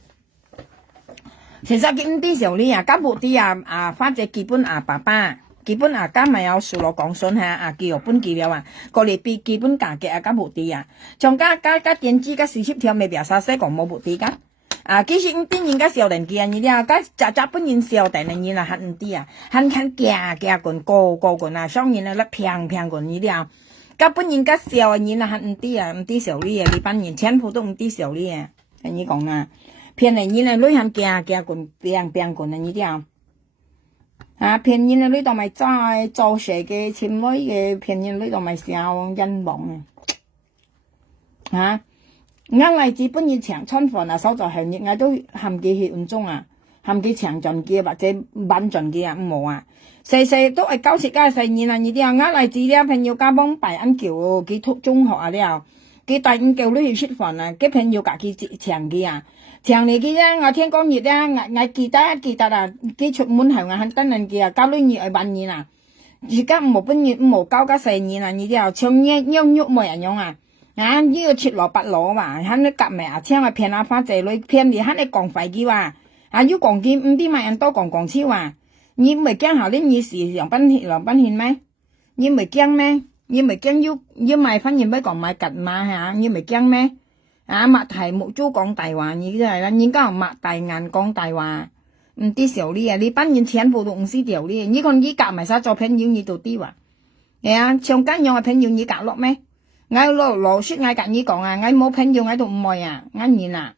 其實佢啲時候呢啊，根本啲花仔基本爸爸，基本家咪有數落講信下叫本記了啊，個嚟比基本價嘅根本啲啊，仲加電子加40條未必有啥使講冇目的噶。其實啲人家小人嘅你啲家本人小人嘅人很啲啊，很夾個棍啊，上面咧平棍呢啲啊。本人家小人係唔啲小呢啊，呢班人全部都唔啲小呢啊，跟你講啊，騙人呢女行夾棍平棍啊呢啲啊，騙人女度咪再做蛇嘅潛女嘅騙人女度咪小人亡啊，啱例子本人長春飯手在行業都含幾血唔中啊，含幾長盡嘅或者晚盡嘅冇啊。細都係90加細年啊！呢啲例子咧，朋友家幫拜恩叫佢讀中學啊了，佢大五叫女去出飯啊，佢朋友家佢長嘅啊，長嚟嘅咧，我聽講熱咧，我記得啊，佢出門後我肯等人嘅啊，教女兒去扮年啊，而家冇本年冇交加細年啊，呢啲唱嘢喐冇人用啊，呢個切蘿蔔攞嘛，肯你夾埋聽騙下花仔女，騙你肯你講廢嘅話，要講嘅唔啲買人多講超啊。你唔係驚下啲嘢事梁賓獻咩？你唔係驚咩？你唔係驚要賣婚宴俾講賣吉嘛嚇？你唔係驚咩？抹題目租講大話，你都係啦，人家抹大眼講大話，唔啲時呢啊！你班人全部都唔識條呢，你講你夾埋晒做朋友你到啲話，係啊，長間樣係朋友你夾落咩？我羅雪我跟你講啊，我冇朋友我都唔愛啊，啱然啊！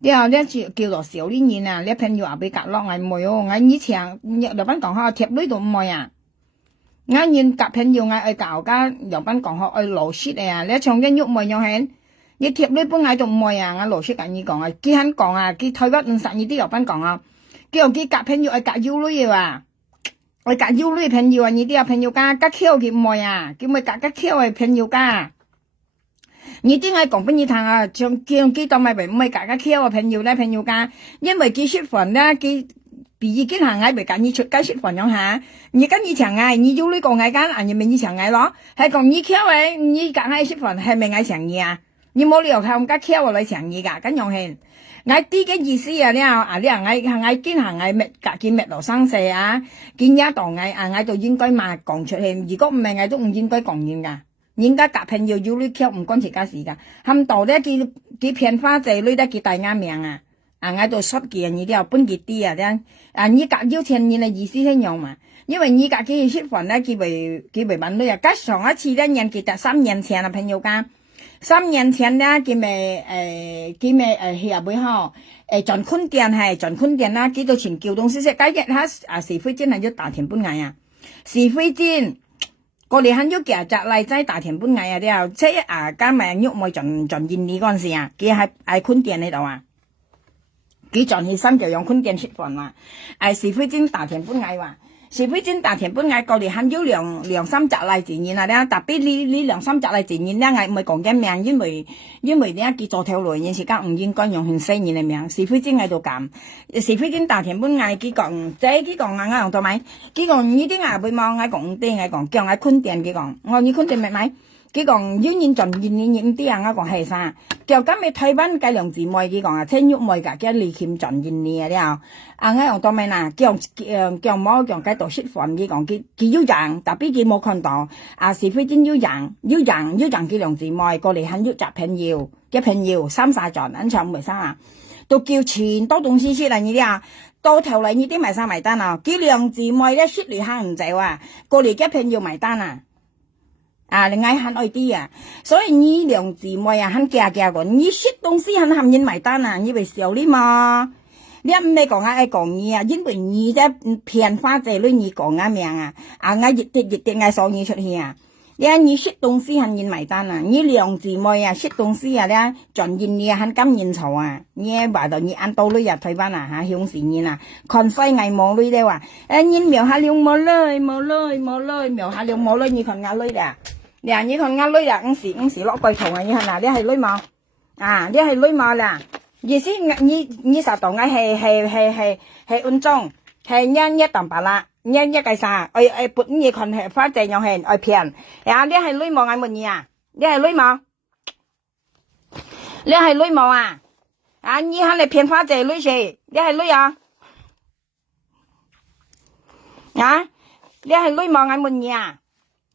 你話呢叫做小呢年啊，你朋友話俾夾落我唔愛哦，我以前入班講下貼女度唔愛啊，我現夾朋友我去教家入班講下去羅雪啊，你唱緊喐咪樣係，你貼女本嚟都唔會啊，我老師跟你講啊，佢肯講啊，佢退屈50你啲有班講啊，叫佢夾朋友係夾腰女啊，我夾腰女朋友啊，你啲有朋友噶，夾 Q 佢唔會啊，叫咪夾 Q 係朋友噶。你啲係講俾你聽啊，叫佢當咪唔係夾 Q 係朋友咧，朋友噶，因為佢識份咧，佢比已經行嗌咪夾你出街識份樣下，你跟你長嗌，你要呢個嗌間，人哋咪你長嗌咯，係講你 Q 嘅，你夾嗌識份係咪嗌長嘢啊？你冇理由靠咁加 Q 嚟長嘢噶，咁樣係，嗌啲嘅意思啊，你嗌見行嗌咩夾見咩羅生死啊，見一檔嗌到應該嘛講出去，如果唔係嗌都唔應該講嘢噶。人家夾朋友要你 Q 唔關自家事噶，冚到咧佢騙花仔女咧佢大啱命啊，嗌到濕嘅你都要搬佢啲啊咧，你夾要錢你嘅意思係樣嘛，因為你夾佢識份咧佢未問女啊，加上一次咧人記得3年前啊朋友間，3年前咧佢咪去入背後盡坤店啦，幾多錢叫東西食，今日他是非真係要大田搬嗌啊，是非真。我哋肯喐嘅就嚟仔大田搬藝啊啲啊，即係加埋喐咪盡現你嗰陣時啊，佢喺坤店呢度啊，佢盡起身就用坤店出飯啊，是非真大田搬藝話，是非真大田搬藝，我哋肯喐兩三集嚟自然啊咧，特別呢兩三集嚟自然咧，係唔係講緊命，因為咧佢做條路嘅時間唔應該用很細年嘅命，是非真喺度咁，是非真大田搬藝佢講，即係佢講我用到咪，佢講呢啲牙背望我講啲我講，叫我坤店佢講，我你坤店咪咪，佢講要認盡認啲啊，我講係啥，叫今日台灣計量姊妹佢講啊，青玉妹㗎，叫你欠盡認你啊啲我用到咪嗱，叫冇叫計到識飯佢講佢要讓，特別佢冇看到是非真要讓計量姊妹過嚟肯要集朋友嘅朋友30轉，安長唔係生啊，都叫錢多東西出嚟呢啲啊。到頭嚟呢啲埋晒埋單啊！計量姊妹咧出嚟行唔走啊，過嚟嘅朋友埋單啊！你嗌肯愛啲啊，所以呢兩姊妹啊，肯夾個，你食東西肯含人埋單啊，你咪笑你嘛？你唔係講愛講你啊，因為你在騙花仔女你講啊命啊，我一定愛送你出去啊！你食東西肯人埋單啊，你兩姊妹啊食東西啊咧，盡現你肯金現籌啊，你話到你按道理入台灣啊嚇，向前人啊，看西藝冇女咧話，你瞄下兩冇女，瞄下兩冇女，你看眼女啦，你看眼女啦，五時落鬼頭啊，你看嗱，你係女冇啊，你係女冇啦，意思你實當係安裝，係一啖白啦。一計啥？撥嘢群係花正又係騙，呀！你係女冇嗌乜嘢啊？你係女冇？你係女冇啊？你係嚟騙花正女士？你係女啊？你係女冇嗌乜嘢啊？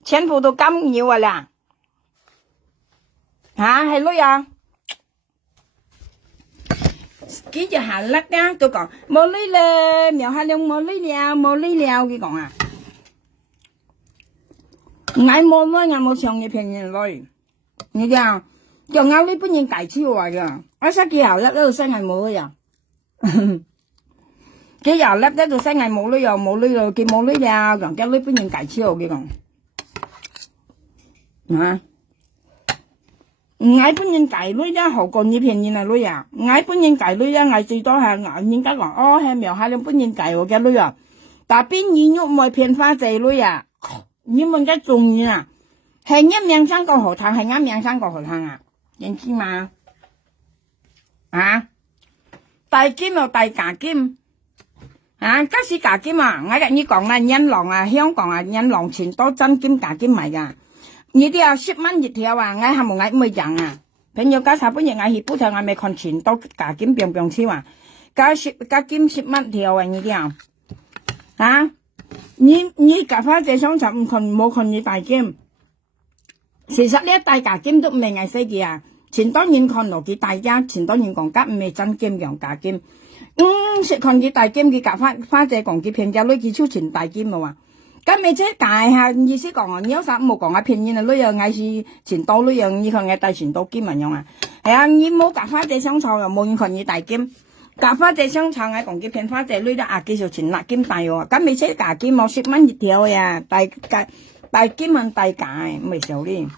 全部都金要啊啦！係女啊？幾隻下甩啊，都講冇女咧，苗下兩冇女了，佢講啊，嗌冇女，嗌冇上嘅騙人女，你講叫嗌女本人介紹話噶，我識幾下甩喺度生嗌冇女啊，幾下甩喺度生嗌冇女又冇女咯，佢冇女了，講叫女本人介紹佢講，嗌本人介女啦，何講你騙人啊女啊？嗌本人介女啦，嗌最多係嗌人家講係苗下兩本人介我嘅女啊，但邊你喐咪騙花仔女啊？你問嘅重要啊，係一命生個河灘，係一命生個河灘啊，認知嘛？大金又大假金，假使假金啊！我跟你講啦，銀行啊，香港啊，銀行錢多真金假金嚟噶。你啲啊10蚊一條啊，我係冇嗌唔會漲啊。朋友家下半日嗌去補貼，我咪看錢多假金變超啊。假金10蚊條啊，你啲啊，你假花這商場唔看冇看你大金，其實呢大假金都唔係嗌死嘅啊。錢當然看落幾大家，錢當然講假唔係真金樣假金。食看幾大金，佢假花這講幾平價女幾出錢大金啊話。咁咪即係大下意思講啊，你有啥冇講啊？偏見啊，女樣嗌是錢多女樣，你看嗌大錢多金咁樣啊？係啊，你冇夾花仔商場又冇人看你大金，夾花仔商場嗌講幾片花仔女得幾少錢辣金大喎？咁咪即係假金冇10蚊一條呀，大金很大價，咪少呢？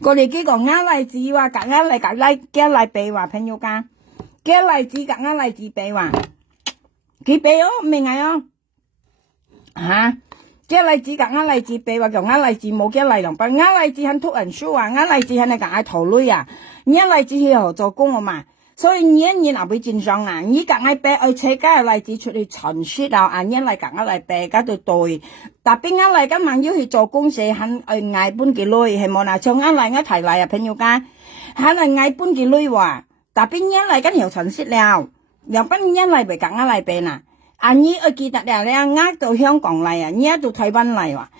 過嚟幾個啱例子話，夾例俾話朋友間，夾例子夾啱例子俾話，佢俾哦，明係哦，嚇，夾例子夾啱例子俾話，叫啱例子冇夾例兩筆，啱例子肯托人書啊，啱例子肯係夾嗌頭女啊，啱例子係學做工啊嘛。所以你若俾正常啊，你夾嗌俾愛車家嘅例子出去傳說啊，你嚟夾嗌俾家度對，特別啱嚟今晚要去做公社，肯嗌搬幾女係冇嗱，像啱嚟啱提嚟啊朋友家，肯嚟嗌搬幾女話，特別啱嚟緊又傳說了，又不啱嚟俾夾嗌俾嗱，你我記得了咧，啱到香港嚟啊，你到台灣嚟話，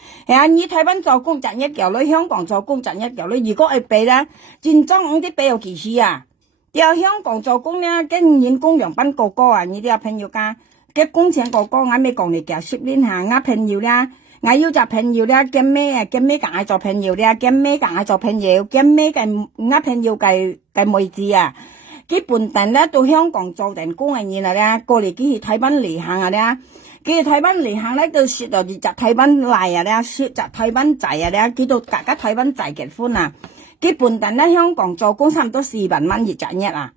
你台灣做工賺一嚿女，香港做工賺一嚿女，如果愛俾咧，戰爭啲俾有幾時啊？要香港做工咧，跟人工人班哥哥啊，你啲朋友家，嘅工錢哥哥，我未講你夾10年下，我朋友咧，我要做朋友咧，嘅咩夾做朋友咧，嘅咩夾做朋友，嘅咩嘅我朋友嘅妹子啊，佢本地咧到香港做人工嘅人咧，過嚟佢去台灣嚟行啊咧，佢去台灣嚟行咧，到時就入台灣嚟啊咧，入台灣仔啊咧，佢到大家台灣仔結婚啊。佢本地咧香港做工差唔多4萬蚊月賺一啊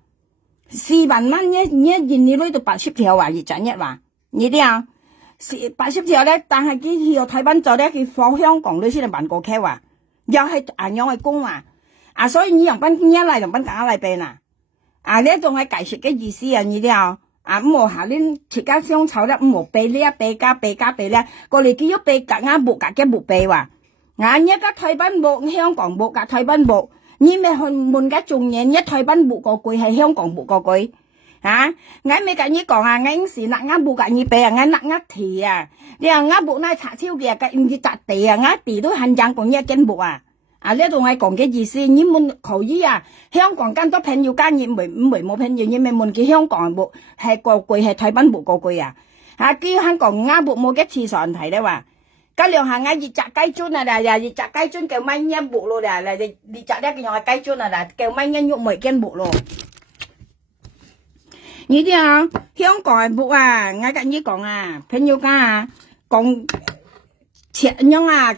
，4萬蚊一年你攞到80條話月賺一話，你啲啊，80條咧，但係佢去到台灣做咧，佢放香港你先係萬個 K 話，又係樣嘅工啊，所以你用賓一嚟用賓假嚟俾嗱，呢種係解釋嘅意思啊，你啲啊，唔好下年切家相炒咧，唔好俾呢一俾加俾咧，過嚟佢要俾夾啱冇夾嘅冇俾話。一家台灣冇香港冇架台灣冇，你咪去問家仲嘢，一台灣冇個貴係香港冇個貴，我咪跟你講啊，我時嗱我冇跟你比啊，我嗱我提啊，你話我冇那拆超嘅，個唔知笪地啊，我地都很講講一斤木啊，呢度我講嘅意思，你問可以啊，香港咁多朋友間，你唔會冇朋友，你咪問佢香港冇係個貴係台灣冇個貴啊，佢香港我冇嘅次上題咧話。嗰兩下我熱炸雞磚啊啦，熱炸雞磚叫乜嘢木咯啦，熱炸咧叫用雞磚啊啦，叫乜嘢肉梅根木咯。你啲啊，香港嘅木啊，我跟你講啊，朋友家啊，講切樣啊，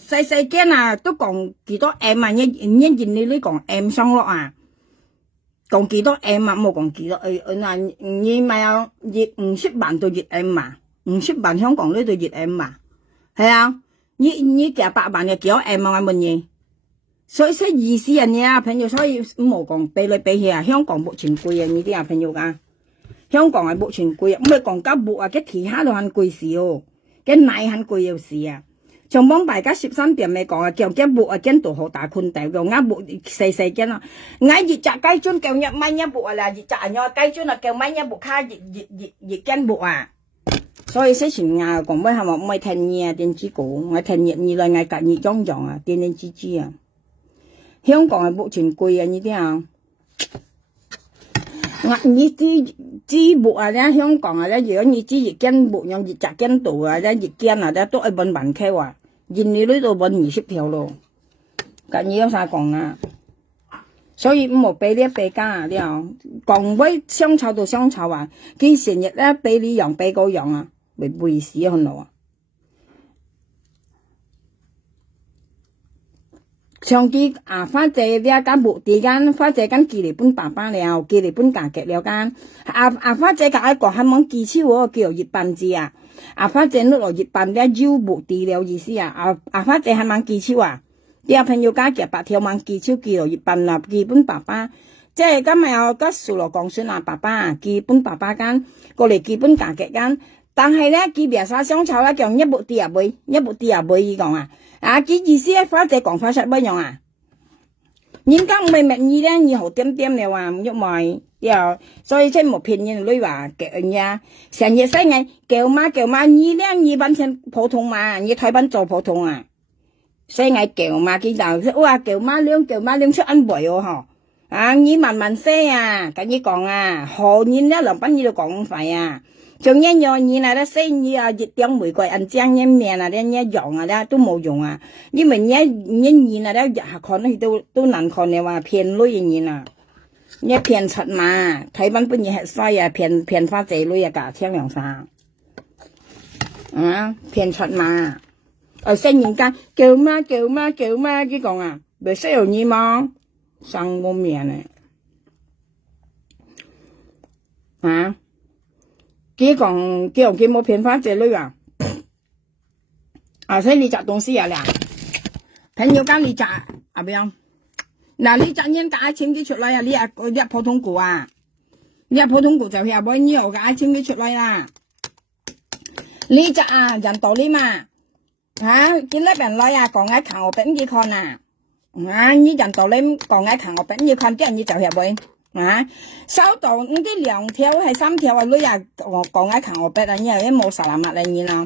細間啊，都講幾多 M 啊，一你講 M 上落啊，講幾多 M 啊，冇講幾多 M 你咪有50萬到1M 啊，50萬香港呢度1M啊。係啊，你夾8萬嘅幾多 M 啊？乜嘢？所以說意思啊，你啊朋友，所以唔好講比嚟比去啊，香港目前貴啊，呢啲啊朋友噶，香港係目前貴啊，唔係講緊木啊，嘅其他都很貴事哦，嘅奶很貴有事啊。長幫大家13點咪講啊，叫嘅木啊，跟度好大寬大，叫啱木細間啊，啱熱炸雞磚叫1蚊一木啊啦，熱炸咗雞磚啊叫1蚊一木卡熱根木啊。所以之前講咩係話唔係聽嘢電子股，我聽嘢而來我隔熱裝啊，電子支啊。香港係目前貴啊呢啲啊，你知木啊咧，香港啊咧，如果你知熱根木用熱扎根度啊咧，熱根啊咧都係搵萬 K 話，而你呢度搵20條咯，隔熱有啥講啊？所以唔好俾呢一俾家啊啲啊，講威相炒到相炒啊，佢成日咧俾你樣俾嗰樣啊。會死喺度啊！上次花姐呢間木地間，花姐間寄嚟搬爸爸了，寄嚟搬家嘅了間。花姐隔一個係冇寄超嗰個叫葉笨字啊！花姐攞落葉笨咧腰木地了意思啊！花姐係冇寄超啊！啲朋友家夾8條冇寄超寄落葉笨啦，寄搬爸爸。即係今日有個數落講算啊，爸爸寄搬爸爸間過嚟寄搬家嘅間。但係咧，佢別晒相炒啦，叫一部啲入去，一部啲入去依講啊，佢意思咧，花姐講法實乜樣啊？人家唔係名義咧，你好點點你話唔喐埋，又所以即係冇騙人女話嘅呀，成日使嗌叫媽，你咧你扮成普通嘛，你台灣做普通啊，所以嗌叫媽佢就哇叫媽兩出安慰哦嗬，你慢慢些啊，跟你講啊，何年咧兩班你都講快啊。仲一樣嘢啦，生意啊，熱點玫瑰銀漿一面啊，一樣啊咧都冇用啊，因為一年啊咧日下看都難看你話騙女嘢啊，一騙出嘛，睇翻本嘢係衰啊，騙花仔女啊價千兩三，騙出嘛，新人家叫媽佢講啊，未識有你嗎？上個面呢？啊？佢冇騙翻這類啊？所以你摘東西呀？朋友間你摘啊不樣？嗱，你摘人家錢佢出來啊？你普通股啊？你普通股就係冇你有家錢佢出來啦。你摘啊，人道理嘛？見那邊來啊，講愛看我本佢看啊。你人道理講愛看我本佢看，啲人你就係冇。收到啲2條係3條啊，女啊講愛看我本啊，你又冇實物嚟你啦。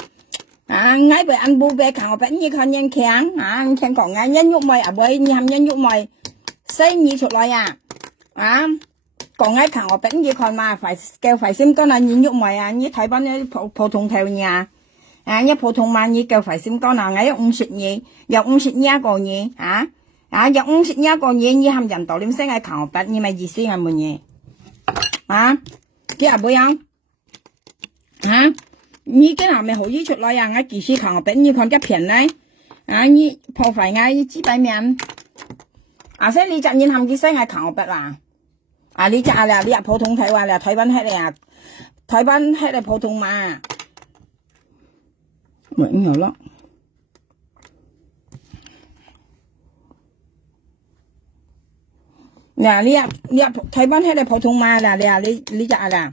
ngay bởi ăn bù bê khẳng bệnh như con nhân khéng khéng có ngay nhân nhục mày ở bởi như hàm nhân nhục mày xây như chuột loài có ngay khẳng bệnh như con mà phải kêu phải xem con là như nhục mày như thấy bọn như phổ thông theo nhà như phổ thông mà như kêu phải xem con là ngay ông xịt nhỉ giờ ông xịt nha còn nhỉ giờ ông xịt nha còn nhỉ như hàm dần tổ liếm sẽ ngay khẳng bệnh như mày gì xí hàm mùi nhỉ kia bởi không你cái nào mày好意出來呀？我技師看我本你看個片來，你破壞我幾百面，所以你隻人含幾聲係看我本啦，你隻啊你普通睇話啦，台灣係啦，台灣係啦普通嘛，咪咁樣咯，嗱你台灣係啦普通嘛啦，你隻啊啦，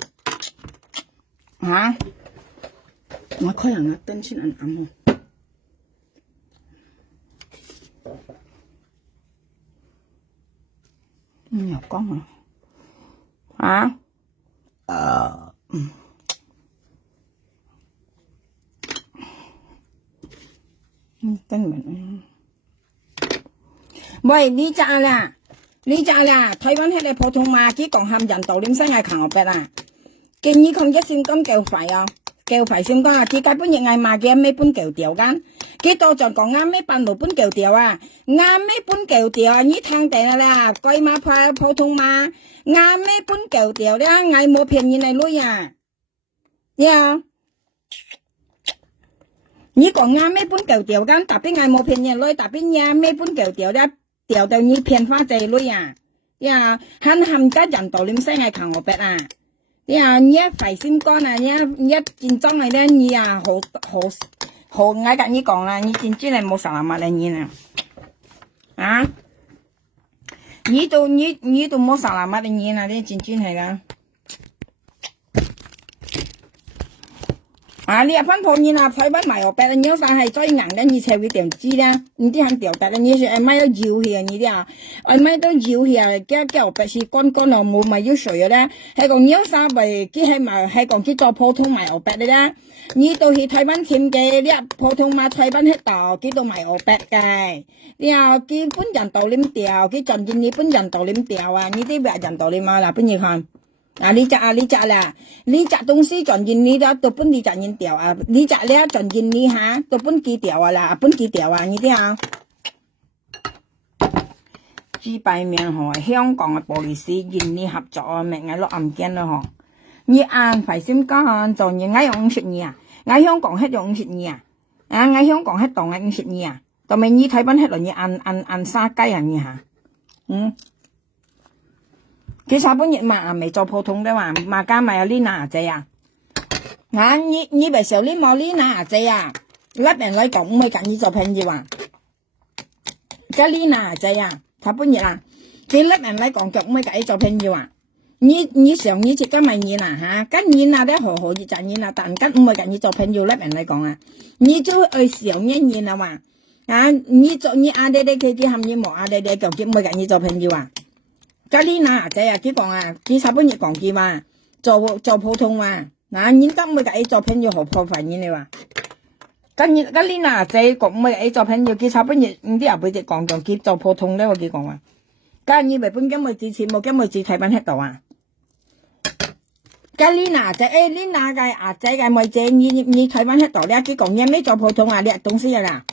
我開人啊，燈先暗暗喎。又光啊！燈明。喂，你咋啦？台灣係你普通嘛？佢講含人道點生係扛我白啊？建議佢一線咁夠快啊！叫phải xem con chỉ cái bốn ngày mà kia mấy bốn kiểu tiểu gan cái tôi chọn còn ngắm mấy bàn đồ bốn kiểu tiểu ngắm mấy bốn kiểu tiểu như thang tệ là coi mà phải phổ thông mà ngắm mấy bốn kiểu tiểu đó ngày mua phiền như này luôn như còn ngắm mấy bốn kiểu tiểu gan tập bên ngày mua phiền như luôn tập bên nhà mấy bốn kiểu tiểu đó tiểu đâu như phiền pháใจluôn hắn hầm cái dần tổ liêm say ngày khẳng ở bẹt nhé phải xin con nhé chính trong này đây nhỉ hồ ngay cả như còn là như chính chứ này một sản mà là như nè như tôi một sản mà là như này đây chính chứ này là你阿番婆你那台灣買個白你有啥係最硬嘅？你才會點知啦？你啲很掉白你是買到搖起你啲買到搖起叫白是乾乾咯，冇買要水嘅咧。係講你有啥咪佢係咪係講佢做普通買個白嘅咧？你到去台灣簽嘅，你普通買台灣喺度，佢都買個白嘅。你佢本人道點掉，佢盡見你本人道點掉你啲白人道點啦，邊嘢看？你摘啦，你摘東西盡見你啦，到本地摘人掉你摘咧盡見你到本地掉啦，本地掉你啲幾百面香港嘅police現你合作咪嗌落案件咯你按快先講就你嗌用50年嗌香港喺用50年嗌香港喺度嗌50年就咪你睇翻喺度你按沙雞你佢差本日嘛未做普通的嘛加埋有呢拿仔你咪少呢冇呢拿仔甩人來講咪緊要做朋友呢拿仔差本日佢甩人來講腳咪緊要做朋友你上你只今咪你跟你咧好好就賺你但跟唔係緊要做朋友甩人來講你就愛上一年你做你阿爹佢含你冇阿爹腳腳咪緊要做朋友cái lý nào vậy cái còn cái sao bây giờ còn gì mà做普通你今咪個做朋友好破費你話cái lý nào vậy講咪做朋友佢sao bây giờ啲人俾只講佢做普通咧我佢講cái như vậy本今咪之前冇今咪只睇翻喺度cái lý nào vậy lý nào cái仔cái咪只你睇翻喺度咧佢講嘢咩做普通你東西啦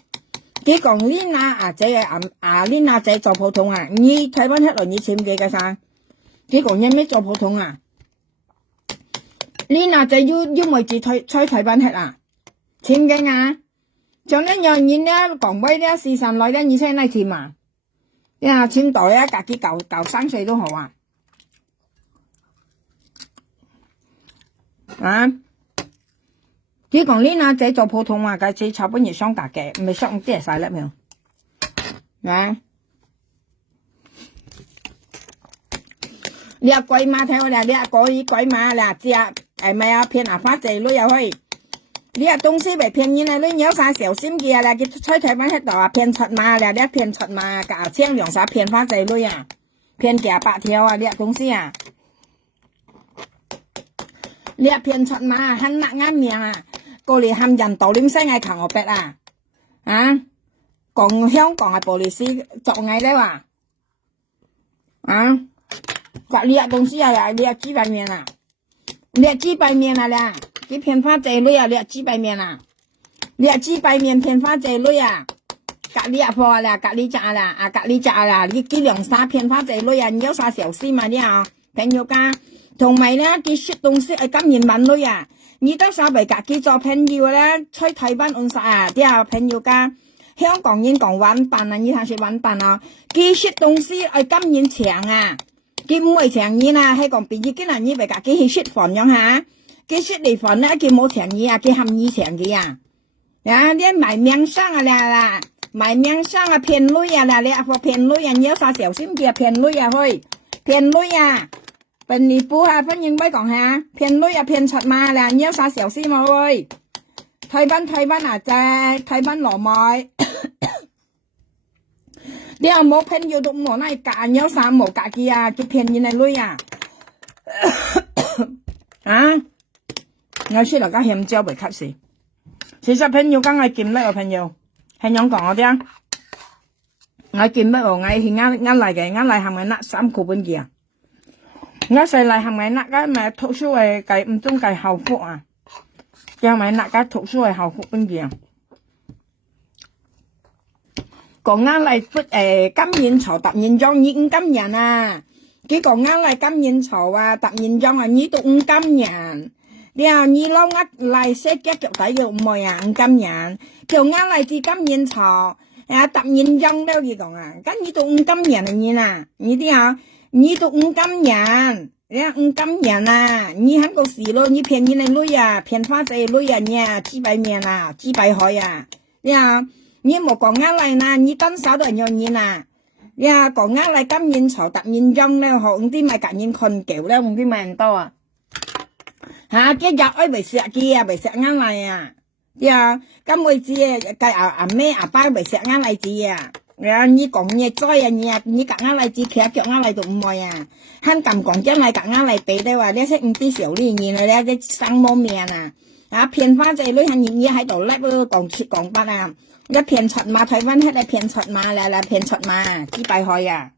佢講呢那仔呢那仔做普通你睇翻喺度你簽幾個生？佢講因咩做普通呢那仔要咪住睇翻喺簽嘅仲咧有人咧講俾咧時辰來咧你先嚟簽呀，錢袋啊，自己搞3歲都好啊。啊，只講你那仔做普通話嘅，只炒本嘢雙格嘅，唔係雙啲晒粒咩？啊，你鬼馬睇我哋，你鬼馬啦，只係咪啊騙啊花仔女又去？你東西咪騙人啊！你有啥小心嘅啦？佢吹台灣喺度啊，騙出馬啦！你騙出馬，搞千兩啥騙花仔女啊？騙幾百條啊！你東西啊！你騙出馬，很辣眼面啊！過嚟喊人道點聲嗌求我逼啊！啊，講香港係玻璃絲作嗌咧話，啊，隔你東西啊，你幾百面啊？你幾百面啊啦？你騙花仔女啊！你幾百面啊？你幾百面騙花仔女啊？隔你阿婆啦，隔你家啦，啊隔你家啦，你幾兩沙騙花仔女啊？你有啥小事嘛？你啊，朋友家，同埋咧，佢說東西係金言文女啊！你得啥為自己做朋友咧？吹台灣安啥啊？啲啊朋友家，香港人講玩笨啊，你睇是玩笨啊！佢說東西係金言長啊，佢唔會長嘢啊，係講別啲嘅人以為自己去說房樣嚇。佢說嚟房咧，佢冇長嘢啊，佢含義長嘅啊！啊，你賣命生啊啦，賣命生啊騙女啊啦，你阿婆騙女啊，你有啥小心嘅騙女啊去？騙女啊！本尼布啊，分應該講下，騙女啊騙出馬啦，你有啥小心啊去？台灣啊，在台灣羅妹，你又冇朋友都冇那假，有啥冇假嘅啊？佢騙人嘅女啊！啊！我說大家香蕉未吸事，其實朋友講我見乜個朋友，係樣講我啲啊，我見乜個我係啱嚟嘅，啱嚟係咪拿3個本嘅啊？我細嚟係咪拿個咪讀書嘅計唔中計校服啊？係咪拿個讀書嘅校服本嘅啊？講啱嚟今年籌突然裝已經今年啊，佢講啱嚟今年籌啊，突然裝啊，呢度今年。你老呃嚟寫腳腳底嘅唔係啊，今年就呃嚟至今年炒啊，突然裝都佢講啊，咁呢度今年啊你啊，你啲啊，呢度今年，你今年啊，你喺個時咯，你騙人嘅女啊，騙花仔女啊，你啊幾百面啊，幾百海啊，你啊，你冇講呃嚟啦，你跟手都係用你啊，你啊講呃嚟今年炒突然裝咧，學啲咪隔年困橋咧，啲咪人多啊。嚇！今日愛未食嘅啊，未食啱嚟啊！呀，今妹子計阿妹阿爸未食啱嚟子啊！你講嘢災啊！你夾啱嚟子，其實腳啱嚟都唔會啊！香港講真係夾啱嚟俾的話，你識唔啲小年年啊？你啲生冇命啊！啊，騙花仔女係日日喺度叻咯，講法啊！一騙出馬，台灣喺度騙出馬啦，騙出馬幾百海啊！